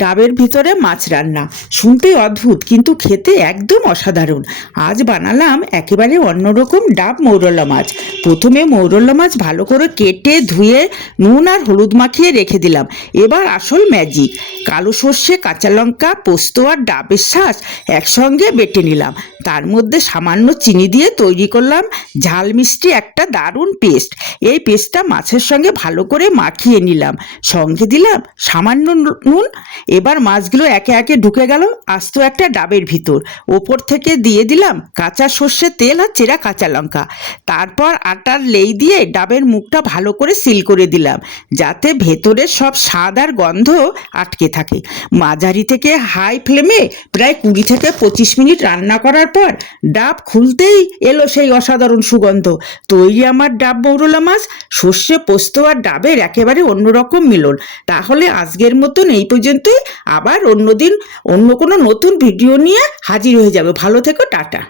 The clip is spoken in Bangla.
ডাবের ভিতরে মাছ রান্না শুনতে অদ্ভুত, কিন্তু খেতে একদম অসাধারণ। আজ বানালাম একেবারে অন্যরকম ডাব মৌরলা মাছ। প্রথমে মৌরলা মাছ ভালো করে কেটে ধুয়ে নুন আর হলুদ মাখিয়ে রেখে দিলাম। এবার আসল ম্যাজিক, কালো সর্ষে, কাঁচা লঙ্কা, পোস্ত আর ডাবের শাঁস একসঙ্গে বেটে নিলাম। তার মধ্যে সামান্য চিনি দিয়ে তৈরি করলাম ঝাল মিষ্টি একটা দারুণ পেস্ট। এই পেস্টটা মাছের সঙ্গে ভালো করে মাখিয়ে নিলাম, সঙ্গে দিলাম সামান্য নুন। এবার মাছগুলো একে একে ঢুকে গেল আস্ত একটা ডাবের ভিতর। ওপর থেকে দিয়ে দিলাম কাঁচা সর্ষের তেল আর চেরা কাঁচা লঙ্কা। তারপর আটার লেই দিয়ে ডাবের মুখটা ভালো করে সিল করে দিলাম, যাতে ভেতরের সব স্বাদ আর গন্ধ আটকে থাকে। মাঝারি থেকে হাই ফ্লেমে প্রায় 20 থেকে 25 মিনিট রান্না করার পর ডাব খুলতেই এলো সেই অসাধারণ সুগন্ধ। তৈরি আমার ডাব মৌরলা মাছ। সর্ষে, পোস্ত আর ডাবের একেবারে অন্যরকম মিলন। তাহলে আজকের মতন এই পর্যন্তই। আবার অন্যদিন অন্য কোনো নতুন ভিডিও নিয়ে হাজির হয়ে যাবে। ভালো থেকো, টাটা।